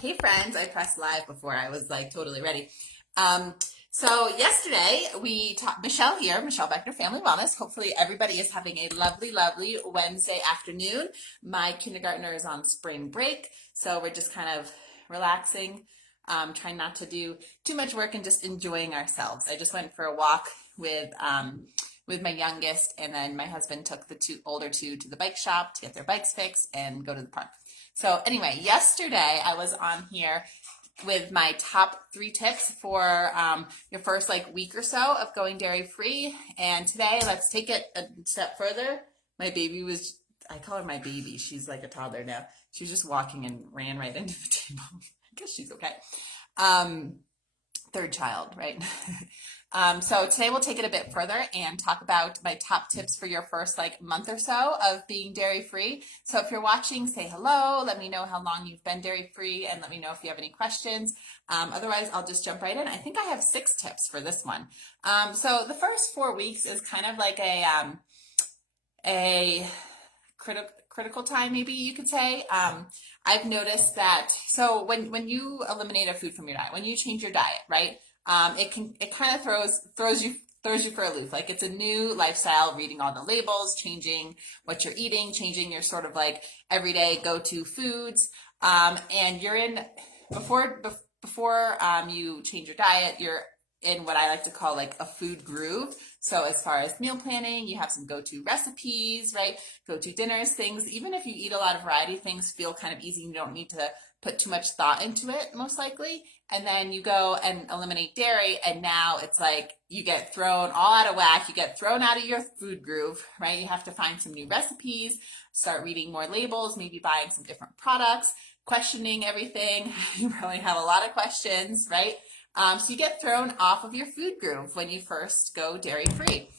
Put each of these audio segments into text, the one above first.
Hey friends, I pressed live before I was like totally ready. Um, so yesterday we talked, Michelle here, Michelle Beckner Family Wellness. Hopefully everybody is having a lovely, lovely Wednesday afternoon. My kindergartner is on spring break, so we're just kind of relaxing, trying not to do too much work and just enjoying ourselves. I just went for a walk with my youngest, and then my husband took the older two to the bike shop to get their bikes fixed and go to the park. So anyway, yesterday I was on here with my top 3 tips for your first like week or so of going dairy free. And today, let's take it a step further. My baby was, I call her my baby. She's like a toddler now. She was just walking and ran right into the table. I guess she's okay. Third child, right? So today we'll take it a bit further and talk about my top tips for your first like month or so of being dairy free. So if you're watching, say hello, let me know how long you've been dairy free, and let me know if you have any questions. Otherwise, I'll just jump right in. I think I have 6 tips for this one. So the first 4 weeks is kind of like a critical time, maybe you could say. I've noticed that, so when you eliminate a food from your diet, when you change your diet, right? It kind of throws you for a loop. Like it's a new lifestyle, reading all the labels, changing what you're eating, changing your sort of like everyday go-to foods. And you're in before you change your diet, you're in what I like to call like a food groove. So as far as meal planning, you have some go-to recipes, right? Go-to dinners, things. Even if you eat a lot of variety, things feel kind of easy. You don't need to put too much thought into it, most likely. And then you go and eliminate dairy, and now it's like you get thrown all out of whack. You get thrown out of your food groove, right? You have to find some new recipes, start reading more labels, maybe buying some different products, questioning everything. You probably have a lot of questions, right? So you get thrown off of your food groove when you first go dairy free.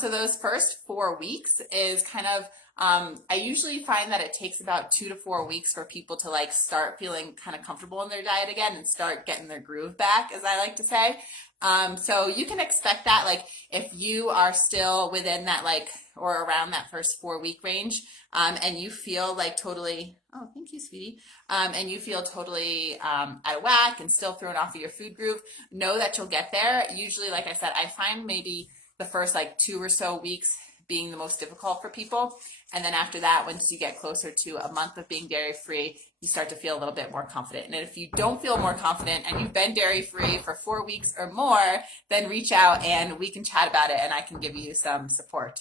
So those first 4 weeks is kind of, I usually find that it takes about 2 to 4 weeks for people to like start feeling kind of comfortable in their diet again and start getting their groove back, as I like to say. So you can expect that, like if you are still within that like, or around that first 4 week range, and you feel like totally, oh, thank you, sweetie. And you feel totally out of whack and still thrown off of your food groove, know that you'll get there. Usually, like I said, I find maybe the first like 2 or so weeks being the most difficult for people. And then after that, once you get closer to a month of being dairy free, you start to feel a little bit more confident. And if you don't feel more confident and you've been dairy free for 4 weeks or more, then reach out and we can chat about it and I can give you some support.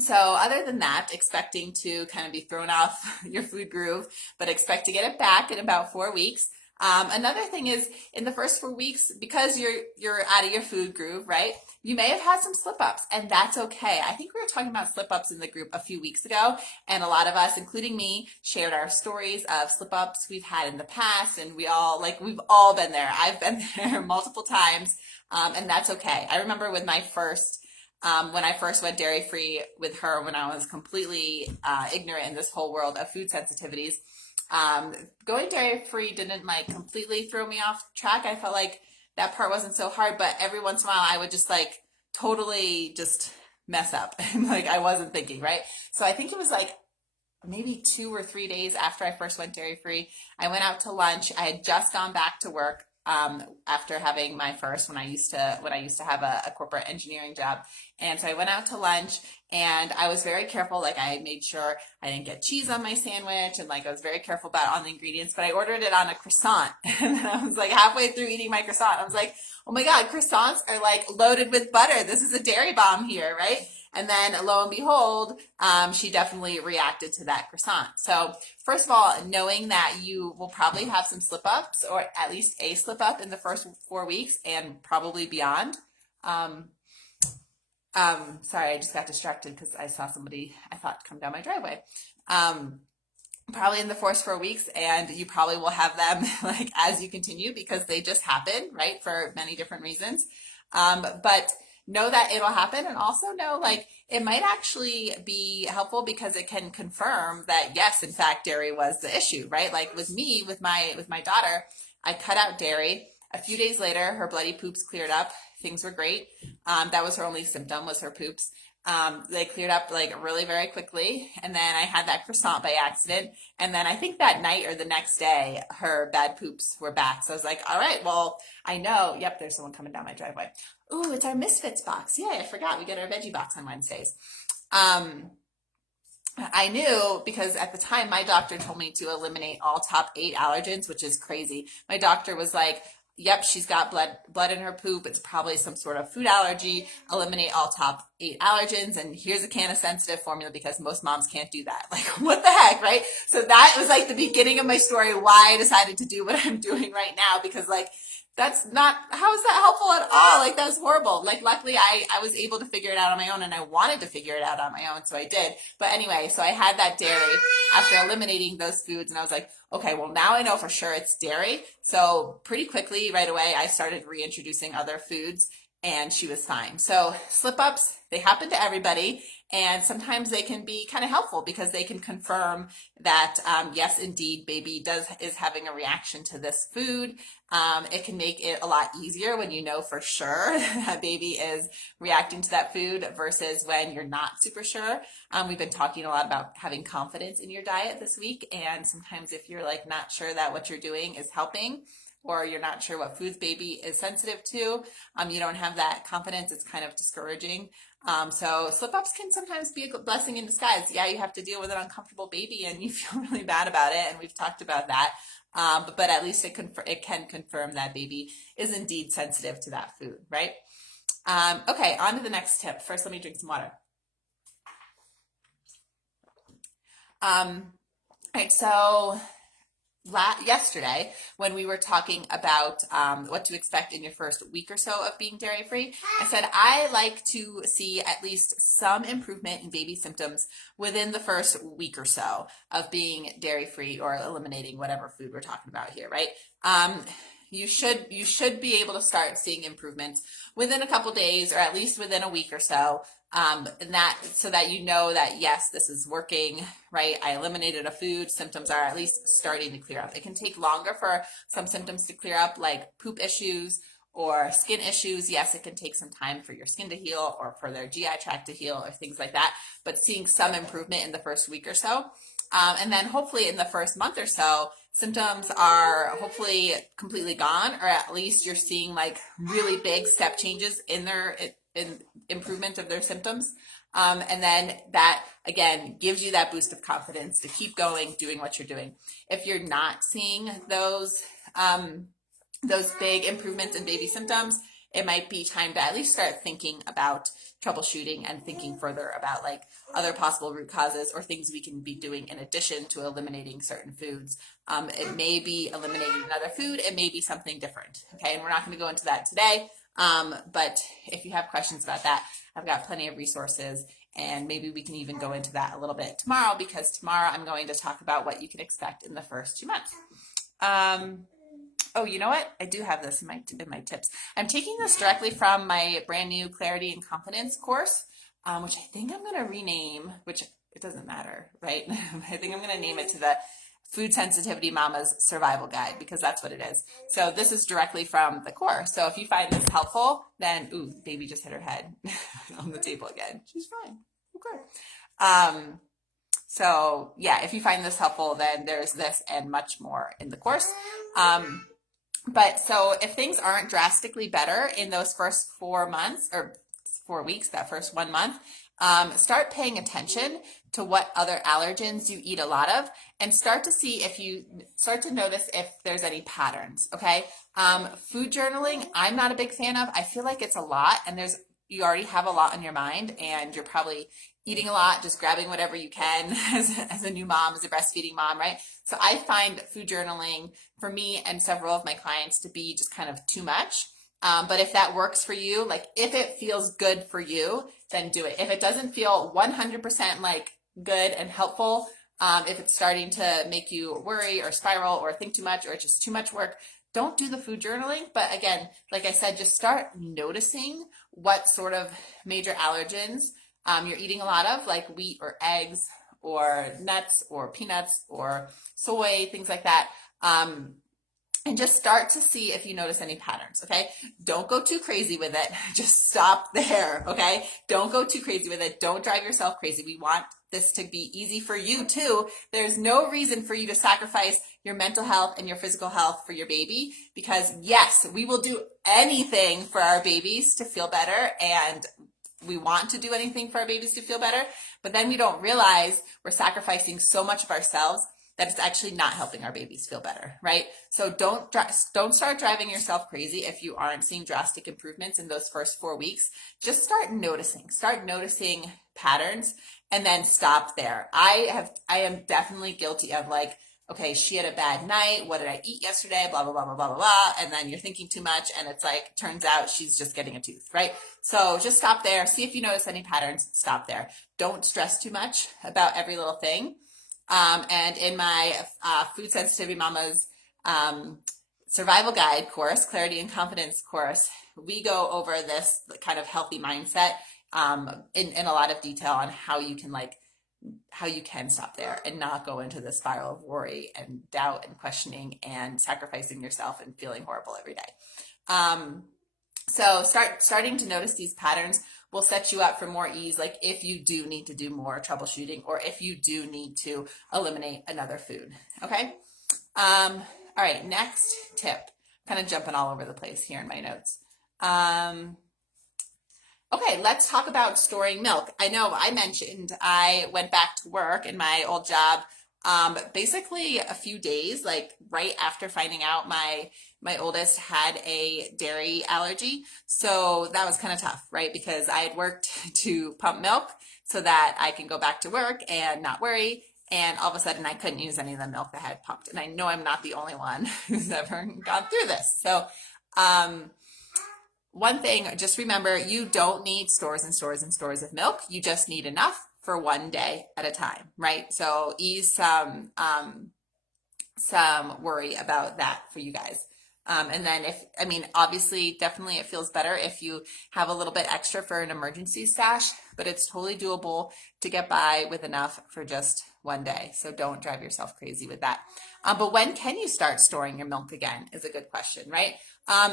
So other than that, expecting to kind of be thrown off your food groove, but expect to get it back in about 4 weeks. Another thing is in the first 4 weeks, because you're out of your food groove, right? You may have had some slip ups, and that's okay. I think we were talking about slip ups in the group a few weeks ago, and a lot of us, including me, shared our stories of slip ups we've had in the past, and we've all been there. I've been there multiple times, and that's okay. I remember with my first when I first went dairy free with her, when I was completely ignorant in this whole world of food sensitivities, going dairy free didn't like completely throw me off track. I felt like that part wasn't so hard, but every once in a while I would just like totally just mess up and like I wasn't thinking, right? So I think it was like maybe 2 or 3 days after I first went dairy free, I went out to lunch. I had just gone back to work after having my first, when I used to have a corporate engineering job. And so I went out to lunch and I was very careful. Like I made sure I didn't get cheese on my sandwich, and like I was very careful about on the ingredients, but I ordered it on a croissant. And then I was like halfway through eating my croissant, I was like, oh my God, croissants are like loaded with butter. This is a dairy bomb here, right? And then lo and behold, she definitely reacted to that croissant. So first of all, knowing that you will probably have some slip ups, or at least a slip up in the first 4 weeks and probably beyond. Sorry, I just got distracted because I saw somebody I thought come down my driveway. Probably in the first 4 weeks, and you probably will have them like as you continue, because they just happen, right, for many different reasons. But know that it'll happen, and also know like it might actually be helpful because it can confirm that yes, in fact, dairy was the issue, right? Like with me, with my daughter, I cut out dairy. A few days later, her bloody poops cleared up. Things were great. That was her only symptom, was her poops. They cleared up like really very quickly. And then I had that croissant by accident. And then I think that night or the next day, her bad poops were back. So I was like, all right, well, I know. Yep, there's someone coming down my driveway. Ooh, it's our Misfits box. Yeah, I forgot. We get our veggie box on Wednesdays. Um, I knew because at the time my doctor told me to eliminate all top 8 allergens, which is crazy. My doctor was like, yep, she's got blood in her poop. It's probably some sort of food allergy. Eliminate all top 8 allergens. And here's a can of sensitive formula because most moms can't do that. Like, what the heck, right? So that was like the beginning of my story, why I decided to do what I'm doing right now, because like, that's not, how is that helpful at all? Like, that's horrible. Like, luckily I was able to figure it out on my own, and I wanted to figure it out on my own, so I did. But anyway, so I had that dairy after eliminating those foods, and I was like, okay, well, now I know for sure it's dairy. So pretty quickly, right away, I started reintroducing other foods, and she was fine. So slip ups, they happen to everybody. And sometimes they can be kind of helpful because they can confirm that, yes, indeed, baby is having a reaction to this food. It can make it a lot easier when you know for sure that baby is reacting to that food versus when you're not super sure. We've been talking a lot about having confidence in your diet this week. And sometimes if you're like not sure that what you're doing is helping, or you're not sure what foods baby is sensitive to, you don't have that confidence, it's kind of discouraging. So slip-ups can sometimes be a blessing in disguise. Yeah, you have to deal with an uncomfortable baby and you feel really bad about it, and we've talked about that. But at least it can confirm that baby is indeed sensitive to that food, right? Okay, on to the next tip. First, let me drink some water. All right, so yesterday when we were talking about what to expect in your first week or so of being dairy free, I said I like to see at least some improvement in baby symptoms within the first week or so of being dairy free or eliminating whatever food we're talking about here, right? You should be able to start seeing improvements within a couple days or at least within a week or so. And that so that you know that yes, this is working, right? I eliminated a food, symptoms are at least starting to clear up. It can take longer for some symptoms to clear up, like poop issues or skin issues. Yes, it can take some time for your skin to heal or for their GI tract to heal or things like that, but seeing some improvement in the first week or so. And then hopefully in the first month or so, symptoms are hopefully completely gone, or at least you're seeing like really big step changes in improvement of their symptoms. And then that, again, gives you that boost of confidence to keep going, doing what you're doing. If you're not seeing those big improvements in baby symptoms, it might be time to at least start thinking about troubleshooting and thinking further about like other possible root causes or things we can be doing in addition to eliminating certain foods. It may be eliminating another food. It may be something different. Okay. And we're not going to go into that today. But if you have questions about that, I've got plenty of resources, and maybe we can even go into that a little bit tomorrow, because tomorrow I'm going to talk about what you can expect in the first 2 months. Oh, you know what? I do have this in my tips. I'm taking this directly from my brand new Clarity and Confidence course, which I think I'm going to rename, which it doesn't matter, right? I think I'm going to name it to the Food Sensitivity Mama's Survival Guide, because that's what it is. So this is directly from the course. So if you find this helpful, then, ooh, baby just hit her head on the table again. She's fine. Okay. So yeah, if you find this helpful, then there's this and much more in the course. But so if things aren't drastically better in those first 4 months or 4 weeks, that first 1 month, start paying attention to what other allergens you eat a lot of, and start to notice if there's any patterns. Okay. Food journaling, I'm not a big fan of. I feel like it's a lot, and you already have a lot on your mind, and you're probably eating a lot, just grabbing whatever you can as a new mom, as a breastfeeding mom, right? So I find food journaling for me and several of my clients to be just kind of too much. But if that works for you, like if it feels good for you, then do it. If it doesn't feel 100% like good and helpful, if it's starting to make you worry or spiral or think too much, or it's just too much work, don't do the food journaling. But again, like I said, just start noticing what sort of major allergens you're eating a lot of, like wheat or eggs or nuts or peanuts or soy, things like that. and just start to see if you notice any patterns, okay? Don't go too crazy with it. Just stop there, okay? Don't go too crazy with it. Don't drive yourself crazy. We want this to be easy for you too. There's no reason for you to sacrifice your mental health and your physical health for your baby, because yes, we will do anything for our babies to feel better, and we want to do anything for our babies to feel better, but then we don't realize we're sacrificing so much of ourselves that it's actually not helping our babies feel better, right? So don't start driving yourself crazy if you aren't seeing drastic improvements in those first 4 weeks. Just start noticing patterns, and then stop there. I am definitely guilty of like, okay, she had a bad night. What did I eat yesterday? Blah, blah, blah, blah, blah, blah, blah. And then you're thinking too much, and it's like, turns out she's just getting a tooth, right? So just stop there. See if you notice any patterns. Stop there. Don't stress too much about every little thing. And in my Food Sensitivity Mama's survival guide course, Clarity and Confidence course, we go over this kind of healthy mindset in a lot of detail on how you can stop there and not go into the spiral of worry and doubt and questioning and sacrificing yourself and feeling horrible every day. So starting to notice these patterns will set you up for more ease, like if you do need to do more troubleshooting, or if you do need to eliminate another food. Okay. All right. Next tip. Kind of jumping all over the place here in my notes. Okay, let's talk about storing milk. I know I mentioned I went back to work in my old job, basically a few days, like right after finding out my oldest had a dairy allergy. So that was kind of tough, right? Because I had worked to pump milk so that I can go back to work and not worry. And all of a sudden I couldn't use any of the milk that I had pumped. And I know I'm not the only one who's ever gone through this. So, one thing, just remember, you don't need stores and stores and stores of milk. You just need enough for one day at a time, right? So ease some worry about that for you guys. And then obviously, definitely it feels better if you have a little bit extra for an emergency stash, but it's totally doable to get by with enough for just one day. So don't drive yourself crazy with that. But when can you start storing your milk again is a good question, right?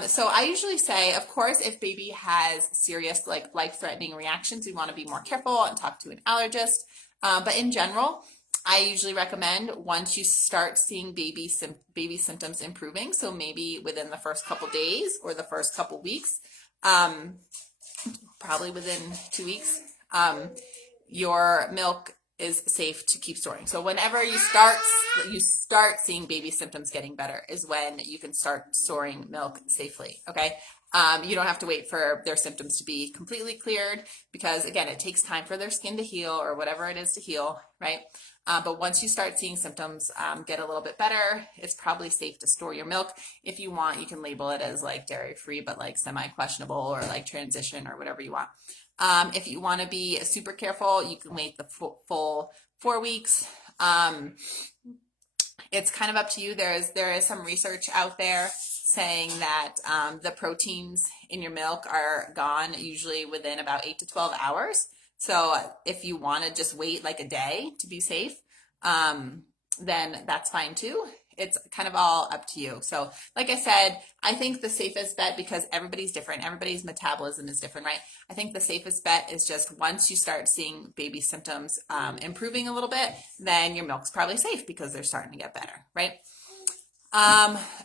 So I usually say, of course, if baby has serious, like life-threatening reactions, we want to be more careful and talk to an allergist. But in general, I usually recommend once you start seeing baby symptoms improving, so maybe within the first couple days or the first couple weeks, probably within 2 weeks, your milk is safe to keep storing. So whenever you start seeing baby symptoms getting better is when you can start storing milk safely, okay? You don't have to wait for their symptoms to be completely cleared, because again, it takes time for their skin to heal or whatever it is to heal, right? But once you start seeing symptoms get a little bit better, it's probably safe to store your milk. If you want, you can label it as like dairy free, but like semi-questionable, or like transition, or whatever you want. If you want to be super careful, you can wait the full 4 weeks. It's kind of up to you. There is some research out there saying that the proteins in your milk are gone usually within about 8 to 12 hours. So if you want to just wait like a day to be safe, then that's fine too. It's kind of all up to you. So like I said, I think the safest bet, because everybody's different, everybody's metabolism is different, right? I think the safest bet is just once you start seeing baby symptoms improving a little bit, then your milk's probably safe because they're starting to get better, right?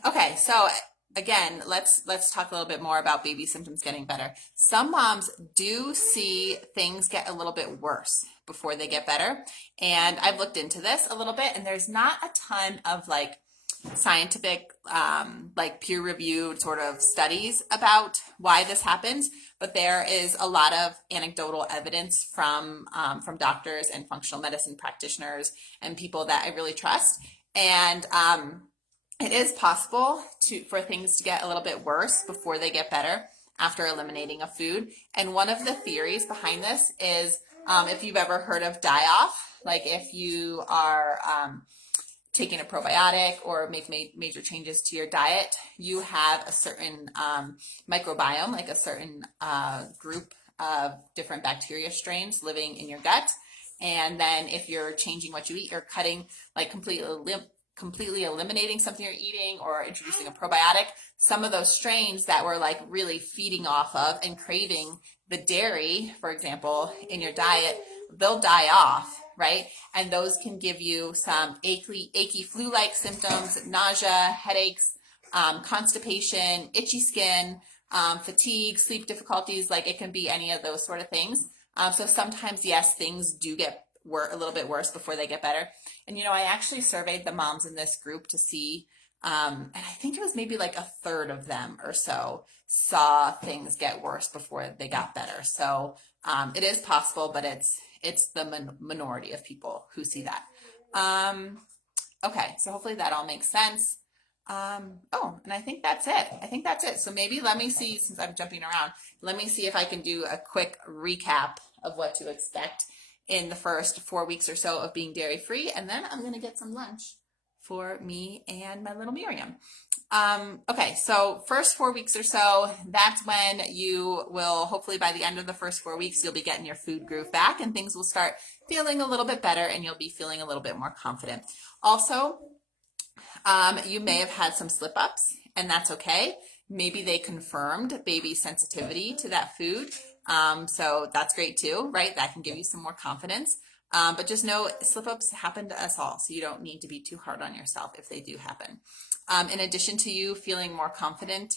Okay, so again, let's talk a little bit more about baby symptoms getting better. Some moms do see things get a little bit worse before they get better. And I've looked into this a little bit, and there's not a ton of like scientific, like peer-reviewed sort of studies about why this happens, but there is a lot of anecdotal evidence from doctors and functional medicine practitioners and people that I really trust. And it is possible for things to get a little bit worse before they get better after eliminating a food. And one of the theories behind this is, if you've ever heard of die-off, like if you are taking a probiotic or make major changes to your diet, you have a certain microbiome, like a certain group of different bacteria strains living in your gut. And then if you're changing what you eat, you're cutting, like completely completely eliminating something you're eating or introducing a probiotic, some of those strains that were like really feeding off of and craving the dairy, for example, in your diet, they'll die off, right? And those can give you some achy flu-like symptoms, nausea, headaches, constipation, itchy skin, fatigue, sleep difficulties. Like it can be any of those sort of things. So sometimes, yes, things do get a little bit worse before they get better. And, I actually surveyed the moms in this group to see, and I think it was maybe like a third of them or so saw things get worse before they got better. So it is possible, but it's the minority of people who see that. Okay, so hopefully that all makes sense. Oh, and I think that's it. So maybe let me see, since I'm jumping around, let me see if I can do a quick recap of what to expect in the first 4 weeks or so of being dairy free. And then I'm going to get some lunch for me and my little Miriam. Okay, so first 4 weeks or so, that's when you will, hopefully by the end of the first 4 weeks, you'll be getting your food groove back and things will start feeling a little bit better and you'll be feeling a little bit more confident. Also, you may have had some slip ups and that's okay. Maybe they confirmed baby sensitivity to that food. So that's great too, right? That can give you some more confidence. But just know slip ups happen to us all. So you don't need to be too hard on yourself if they do happen. In addition to you feeling more confident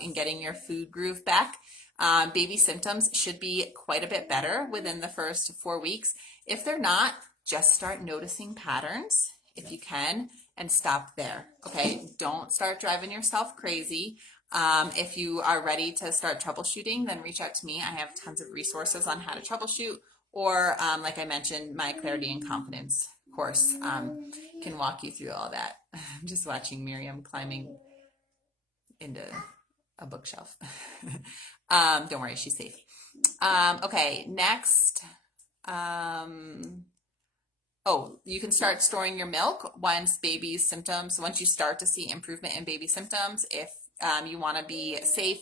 in getting your food groove back, baby symptoms should be quite a bit better within the first 4 weeks. If they're not, just start noticing patterns if you can and stop there. Okay, don't start driving yourself crazy. If you are ready to start troubleshooting, then reach out to me. I have tons of resources on how to troubleshoot, or like I mentioned, my Clarity and Confidence course can walk you through all that. I'm just watching Miriam climbing into a bookshelf. Don't worry, she's safe. Okay, next. Oh, you can start storing your milk once you start to see improvement in baby symptoms. If you want to be safe,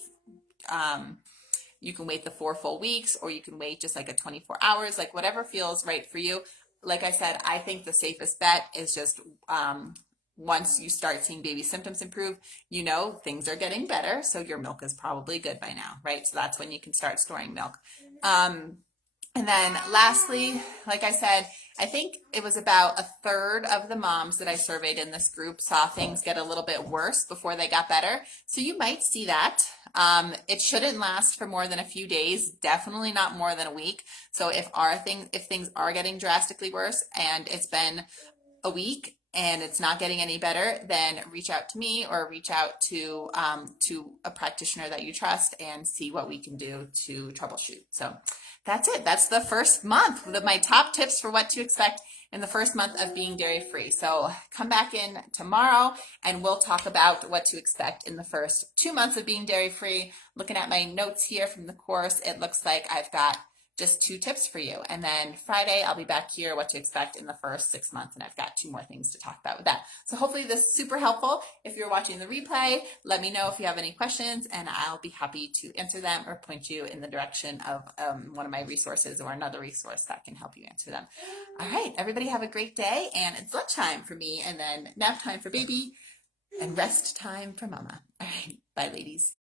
you can wait the 4 full weeks, or you can wait just like a 24 hours, like whatever feels right for you. Like I said, I think the safest bet is just once you start seeing baby symptoms improve, things are getting better. So your milk is probably good by now, right? So that's when you can start storing milk. And then lastly, like I said, I think it was about a third of the moms that I surveyed in this group saw things get a little bit worse before they got better. So you might see that. It shouldn't last for more than a few days, definitely not more than a week. So if things are getting drastically worse and it's been a week and it's not getting any better, then reach out to me or reach out to a practitioner that you trust and see what we can do to troubleshoot. So that's it. That's the first month with my top tips for what to expect in the first month of being dairy free. So come back in tomorrow and we'll talk about what to expect in the first 2 months of being dairy free. Looking at my notes here from the course, it looks like I've got just 2 tips for you. And then Friday, I'll be back here, what to expect in the first 6 months. And I've got 2 more things to talk about with that. So hopefully this is super helpful. If you're watching the replay, let me know if you have any questions and I'll be happy to answer them or point you in the direction of one of my resources or another resource that can help you answer them. All right, everybody have a great day. And it's lunchtime for me and then nap time for baby and rest time for mama. All right, bye ladies.